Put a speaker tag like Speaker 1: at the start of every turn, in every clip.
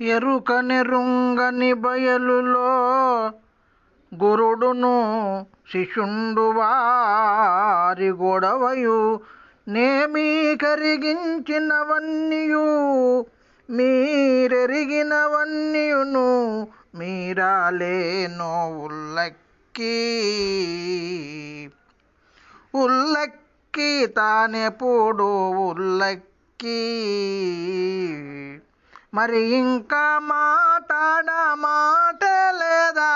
Speaker 1: ఎరుకని రుంగని బయలులో గురుడును శిష్యుండు వారి గొడవయు నేమీ కరిగించినవన్నీయు మీరెరిగినవన్నీయును మీరాలేనో ఉల్లక్కి ఉల్లక్కి తానెప్పుడు ఉల్లక్కి. మరి ఇంకా మాట్లాడ మాట లేదా?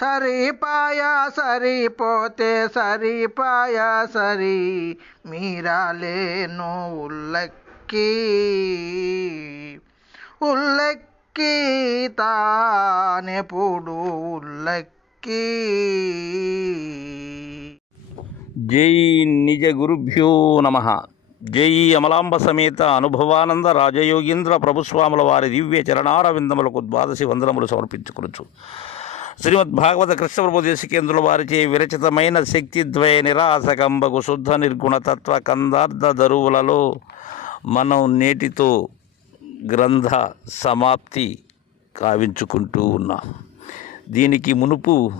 Speaker 1: సరిపాయ సరిపోతే సరిపాయ సరి మీరాలేను ఉల్లక్కి. ఉల్లక్కి తానెప్పుడు ఉల్లక్కి.
Speaker 2: జై నిజ గురుభ్యో నమ. జై అమలాంబ సమేత అనుభవానంద రాజయోగీంద్ర ప్రభుస్వాముల వారి దివ్య చరణారవిందములకు ద్వాదశి వందనములు సమర్పించుకొనొచ్చు శ్రీమద్ భాగవత కృష్ణప్రభు దేశికేంద్రుల వారిచే విరచితమైన శక్తిద్వయ నిరాసకంబకు శుద్ధ నిర్గుణ తత్వ కందార్థ దరువులలో మనం నేటితో గ్రంథ సమాప్తి కావించుకుంటూ ఉన్నాం. దీనికి మునుపు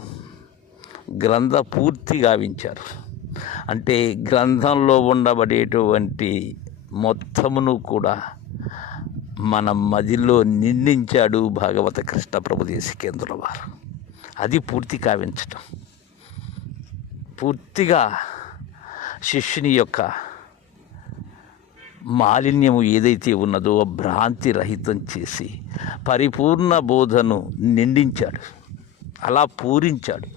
Speaker 2: గ్రంథ పూర్తి గావించారు. అంటే గ్రంథంలో ఉండబడేటువంటి మొత్తమును కూడా మన మదిలో నిండించాడు భాగవత కృష్ణ ప్రభు దేశికేంద్రుల వారు. అది పూర్తి కావించటం. పూర్తిగా శిష్యుని యొక్క మాలిన్యము ఏదైతే ఉన్నదో భ్రాంతి రహితం చేసి పరిపూర్ణ బోధను నిండించాడు అలా పూరించాడు.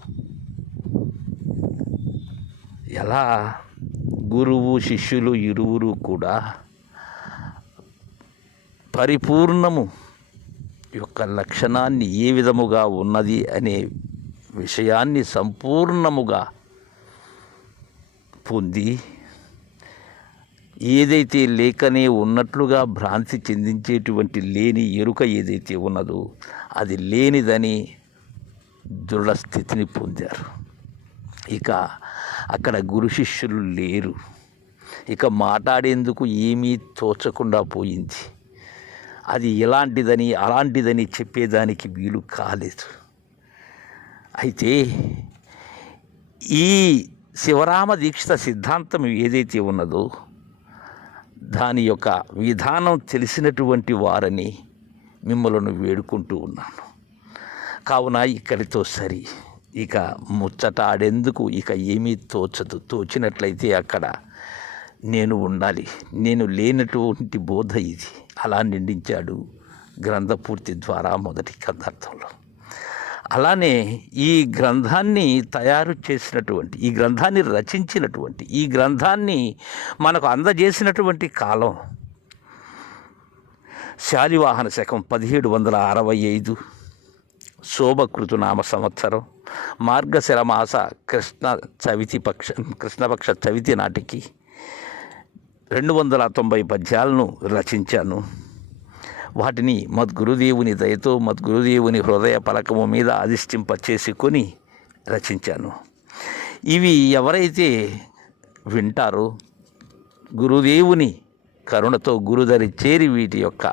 Speaker 2: ఎలా గురువు శిష్యులు ఇరువురు కూడా పరిపూర్ణము యొక్క లక్షణాన్ని ఏ విధముగా ఉన్నది అనే విషయాన్ని సంపూర్ణముగా పొంది ఏదైతే లేకనే ఉన్నట్లుగా భ్రాంతి చెందించేటువంటి లేని ఎరుక ఏదైతే ఉన్నదో అది లేనిదని దృఢ స్థితిని పొందారు. ఇక అక్కడ గురు శిష్యులు లేరు. ఇక మాట్లాడేందుకు ఏమీ తోచకుండా పోయింది. అది ఇలాంటిదని అలాంటిదని చెప్పేదానికి వీలు కాలేదు. అయితే ఈ శివరామ దీక్షిత సిద్ధాంతం ఏదైతే ఉన్నదో దాని యొక్క విధానం తెలిసినటువంటి వారని మిమ్మలను వేడుకుంటూ ఉన్నాను. కావున ఇక్కడితో సరి. ఇక ముచ్చట ఆడేందుకు ఇక ఏమీ తోచదు. తోచినట్లయితే అక్కడ నేను ఉండాలి. నేను లేనటువంటి బోధ ఇది. అలా నిండించాడు గ్రంథపూర్తి ద్వారా మొదటి కందార్థంలో అలానే ఈ గ్రంథాన్ని తయారు చేసినటువంటి ఈ గ్రంథాన్ని రచించినటువంటి ఈ గ్రంథాన్ని మనకు అందజేసినటువంటి కాలం శాలివాహన శకం పదిహేడు వందల అరవై ఐదు. శోభకృతునామ సంవత్సరం. మార్గశిర మాస కృష్ణ చవితి పక్ష కృష్ణపక్ష చవితి నాటికి రెండు వందల తొంభై పద్యాలను రచించాను. వాటిని మద్గురుదేవుని దయతో మద్గురుదేవుని హృదయ పలకము మీద అధిష్టింప చేసుకొని రచించాను. ఇవి ఎవరైతే వింటారో గురుదేవుని కరుణతో గురుదరి చేరి వీటి యొక్క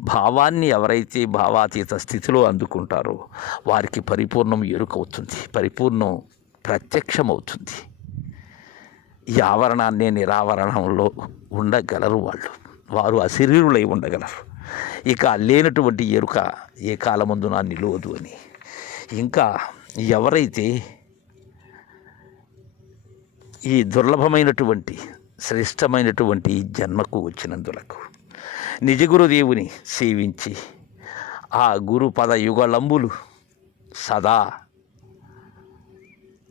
Speaker 2: భావాన్ని ఎవరైతే భావాతీత స్థితిలో అందుకుంటారో వారికి పరిపూర్ణం ఎరుకవుతుంది పరిపూర్ణం ప్రత్యక్షమవుతుంది. ఈ ఆవరణాన్ని నిరావరణంలో ఉండగలరు వాళ్ళు. వారు అశరీరులై ఉండగలరు. ఇక లేనటువంటి ఎరుక ఏ కాలమందున నిలవదు అని. ఇంకా ఎవరైతే ఈ దుర్లభమైనటువంటి శ్రేష్టమైనటువంటి జన్మకు వచ్చినందులకు నిజగురుదేవుని సేవించి ఆ గురు పద యుగలంబులు సదా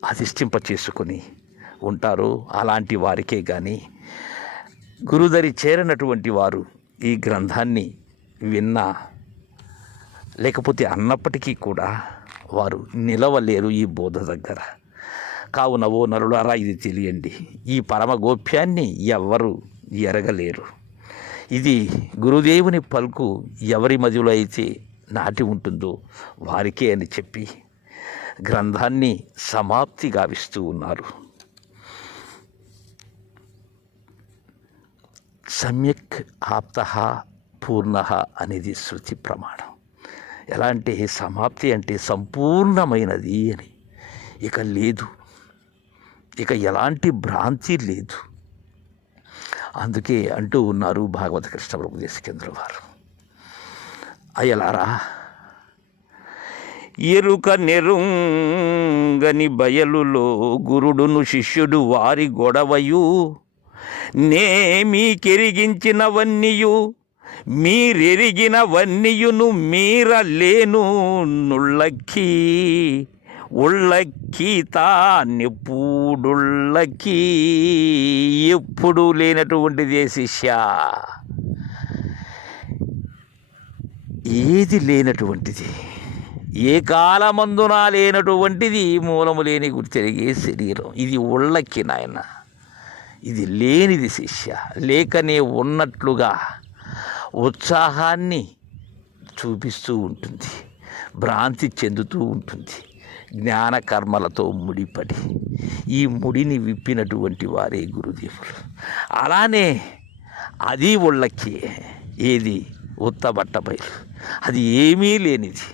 Speaker 2: అధిష్ఠింప చేసుకొని ఉంటారు. అలాంటి వారికే కానీ గురుదరి చేరినటువంటి వారు ఈ గ్రంథాన్ని విన్నా లేకపోతే అన్నప్పటికీ కూడా వారు నిలవలేరు ఈ బోధ దగ్గర. కావున ఓ నరులారా ఇది తెలియండి. ఈ పరమ గోప్యాన్ని ఎవ్వరు ఎరగలేరు. ఇది గురుదేవుని పలుకు ఎవరి మధ్యలో అయితే నాటి ఉంటుందో వారికే అని చెప్పి గ్రంథాన్ని సమాప్తి గావిస్తూ ఉన్నారు. సమ్యక్ ఆప్త పూర్ణ అనేది శృతి ప్రమాణం. ఎలా అంటే సమాప్తి అంటే సంపూర్ణమైనది అని. ఇక లేదు. ఇక ఎలాంటి భ్రాంతి లేదు. అందుకే అంటూ ఉన్నారు భాగవత కృష్ణ ప్రభుదేశ కేంద్ర వారు. అయ్యలారా ఎరుక నెరుంగని బయలులో గురుడును శిష్యుడు వారి గొడవయు నేమీకెరిగించినవన్నీయు మీరెరిగినవన్నీయును మీరలేను నుళ్ళకి ఉళ్ళకి తానెప్పుడుళ్ళకి ఎప్పుడు లేనటువంటిదే శిష్య. ఏది లేనటువంటిది? ఏ కాలమందున లేనటువంటిది మూలము లేని గుర్తెరిగే శరీరం. ఇది ఉళ్ళకి నాయన. ఇది లేనిది శిష్య. లేకనే ఉన్నట్లుగా ఉత్సాహాన్ని చూపిస్తూ ఉంటుంది. భ్రాంతి చెందుతూ ఉంటుంది. జ్ఞాన కర్మలతో ముడిపడి ఈ ముడిని విప్పినటువంటి వారే గురుదేవులు. అలానే అది ఒళ్ళకి ఏది ఉత్తబట్ట బయలు అది ఏమీ లేనిది.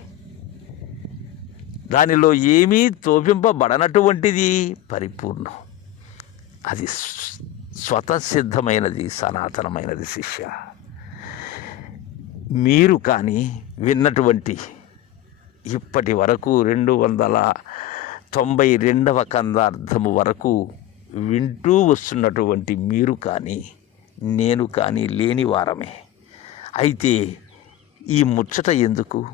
Speaker 2: దానిలో ఏమీ తోపింపబడనటువంటిది పరిపూర్ణం. అది స్వతసిద్ధమైనది సనాతనమైనది శిష్య. మీరు కానీ విన్నటువంటి ఇప్పటి వరకు రెండు వందల తొంభై రెండవ కందార్థము వరకు వింటూ వస్తున్నటువంటి మీరు కానీ నేను కానీ లేని వారమే. అయితే ఈ ముచ్చట ఎందుకు?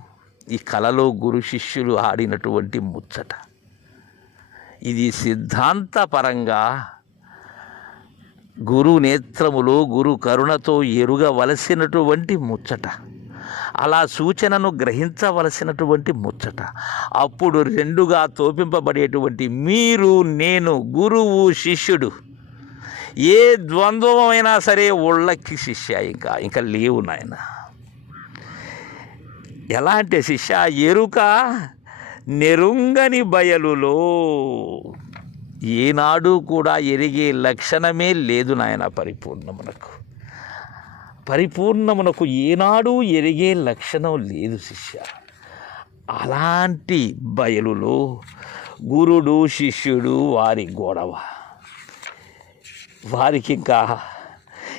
Speaker 2: ఈ కళలో గురు శిష్యులు ఆడినటువంటి ముచ్చట. ఇది సిద్ధాంతపరంగా గురు నేత్రములో గురు కరుణతో ఎరుగవలసినటువంటి ముచ్చట. అలా సూచనను గ్రహించవలసినటువంటి ముచ్చట. అప్పుడు రెండుగా తోపింపబడేటువంటి మీరు నేను గురువు శిష్యుడు. ఏ ద్వంద్వమైనా సరే ఒళ్ళకి శిష్య ఇంకా ఇంకా లేవు నాయన. ఎలా అంటే శిష్య ఎరుక నెరుంగని బయలులో. ఏనాడు కూడా ఎరిగే లక్షణమే లేదు నాయన పరిపూర్ణమునకు. పరిపూర్ణమునకు ఏనాడు ఎరిగే లక్షణం లేదు శిష్య. అలాంటి బయలులో గురుడు శిష్యుడు వారి గొడవ. వారికి ఇంకా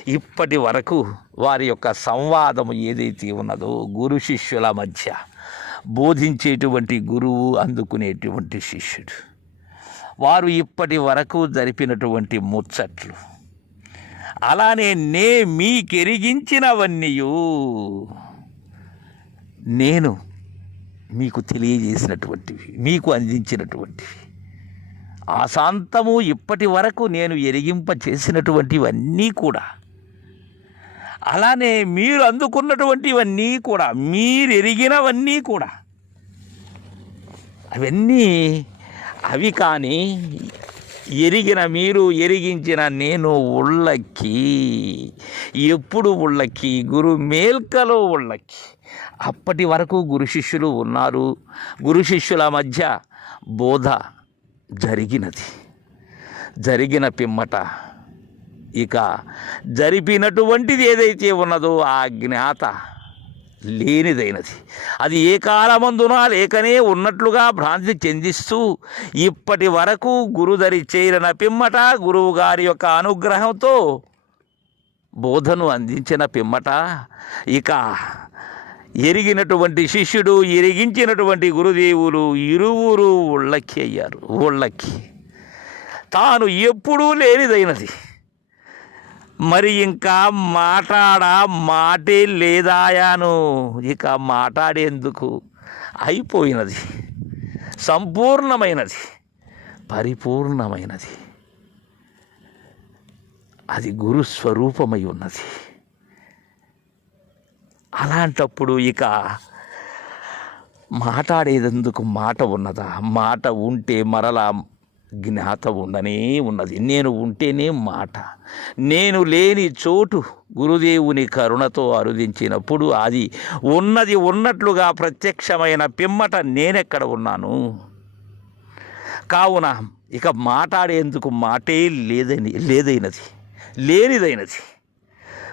Speaker 2: ఇప్పటి వరకు వారి యొక్క సంవాదము ఏదైతే ఉన్నదో గురు శిష్యుల మధ్య బోధించేటువంటి గురువు అందుకునేటువంటి శిష్యుడు. వారు ఇప్పటి వరకు జరిపినటువంటి ముచ్చట్లు. అలానే నే మీకెరిగించినవన్నీయు నేను మీకు తెలియజేసినటువంటివి మీకు అందించినటువంటివి. ఆశాంతము ఇప్పటి వరకు నేను ఎరిగింప చేసినటువంటివన్నీ కూడా అలానే మీరు అందుకున్నటువంటివన్నీ కూడా మీరు ఎరిగినవన్నీ కూడా అవన్నీ అవి కానీ ఎరిగిన మీరు ఎరిగించిన నేను ఉళ్ళకి ఎప్పుడు ఉళ్ళకి గురు మేల్కలో ఉళ్ళకి అప్పటి వరకు గురు శిష్యులు ఉన్నారు. గురు శిష్యుల మధ్య బోధ జరిగినది. జరిగిన పిమ్మట ఇక జరిపినటువంటిది ఏదైతే ఉన్నదో ఆ జ్ఞాత లేనిదైనది. అది ఏ కాలమందునా లేకనే ఉన్నట్లుగా భ్రాంతి చెందిస్తూ ఇప్పటి వరకు గురుదరి చేరిన పిమ్మట గురువు గారి యొక్క అనుగ్రహంతో బోధను అందించిన పిమ్మట. ఇక ఎరిగినటువంటి శిష్యుడు ఎరిగించినటువంటి గురుదేవులు ఇరువురు ఉళ్ళకి అయ్యారు. ఉళ్ళకి తాను ఎప్పుడూ లేనిదైనది. మరి ఇంకా మాట్లాడ మాటే లేదాయాను. ఇక మాట్లాడేందుకు అయిపోయినది. సంపూర్ణమైనది. పరిపూర్ణమైనది. అది గురు స్వరూపమై ఉన్నది. అలాంటప్పుడు ఇక మాట్లాడేందుకు మాట ఉన్నదా? మాట ఉంటే మరలా జ్ఞాత ఉండనే ఉన్నది. నేను ఉంటేనే మాట. నేను లేని చోటు గురుదేవుని కరుణతో అరుదించినప్పుడు అది ఉన్నది ఉన్నట్లుగా ప్రత్యక్షమైన పిమ్మట నేనెక్కడ ఉన్నాను? కావున ఇక మాట్లాడేందుకు మాటే లేదని లేదైనది లేనిదైనది.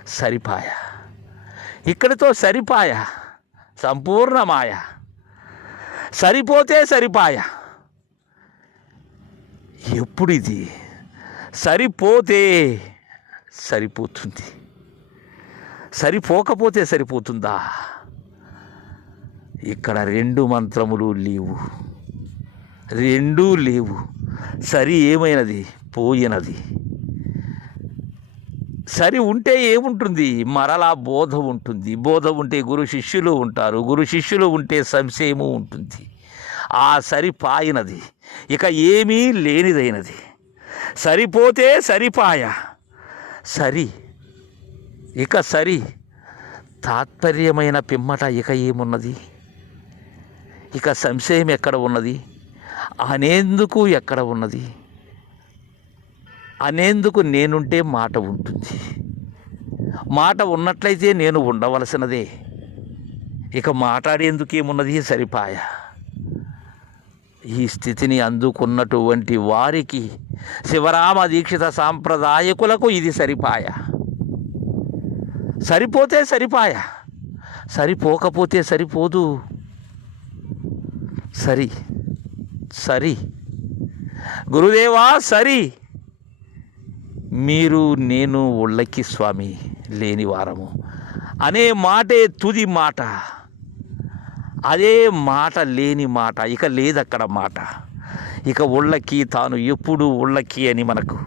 Speaker 2: సరిపాయ. ఇక్కడితో సరిపాయ. సంపూర్ణమాయ. సరిపోతే సరిపాయ. ఎప్పుడు ఇది సరిపోతే సరిపోతుంది. సరిపోకపోతే సరిపోతుందా? ఇక్కడ రెండు మంత్రములు లేవు. రెండూ లేవు. సరి ఏమైనది? పోయినది. సరి ఉంటే ఏముంటుంది? మరలా బోధ ఉంటుంది. బోధ ఉంటే గురు శిష్యులు ఉంటారు. గురు శిష్యులు ఉంటే సంశయము ఉంటుంది. ఆ సరిపాయినది. ఇక ఏమీ లేనిదైనది. సరిపోతే సరిపాయ. సరి. ఇక సరి. తాత్పర్యమైన పిమ్మట ఇక ఏమున్నది? ఇక సంశయం ఎక్కడ ఉన్నది? అనేందుకు ఎక్కడ ఉన్నది? అనేందుకు నేనుంటే మాట ఉంటుంది. మాట ఉన్నట్లయితే నేను ఉండవలసినదే. ఇక మాట్లాడేందుకు ఏమున్నది సరిపాయ. ఈ స్థితిని అందుకున్నటువంటి వారికి శివరామ దీక్షిత సాంప్రదాయకులకు ఇది సరిపాయ. సరిపోతే సరిపాయ. సరిపోకపోతే సరిపోదు. సరి. సరి. గురుదేవా సరి. మీరు నేను ఒళ్ళకి స్వామి లేని వారము. అనే మాటే తుది మాట. అదే మాట లేని మాట ఇక లేదక్కడ మాట. ఇక ఉళ్ళకి తాను ఎప్పుడు ఉళ్ళకి అని మనకు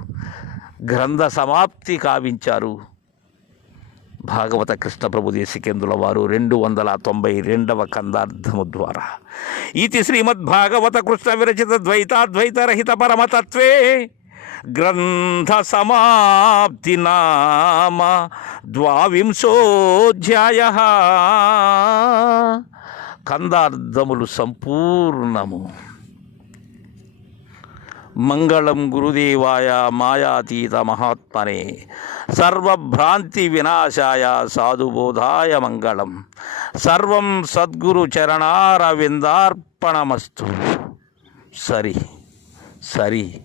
Speaker 2: గ్రంథ సమాప్తి కావించారు భాగవత కృష్ణ ప్రభు దేశికేంద్రుల వారు రెండు వందల తొంభై రెండవ కందార్థము ద్వారా. ఇది శ్రీమద్భాగవత కృష్ణ విరచిత ద్వైతాద్వైతరహిత పరమతత్వే గ్రంథ సమాప్తి నామ ద్వావింశోధ్యాయ. కందార్థములు సంపూర్ణము. మంగళం గురుదేవాయ మాయాతీత మహాత్మనే. సర్వభ్రాంతి వినాశాయ సాధుబోధాయ మంగళం. సర్వం సద్గురు చరణారవిందార్పణమస్తు. సరి సరి.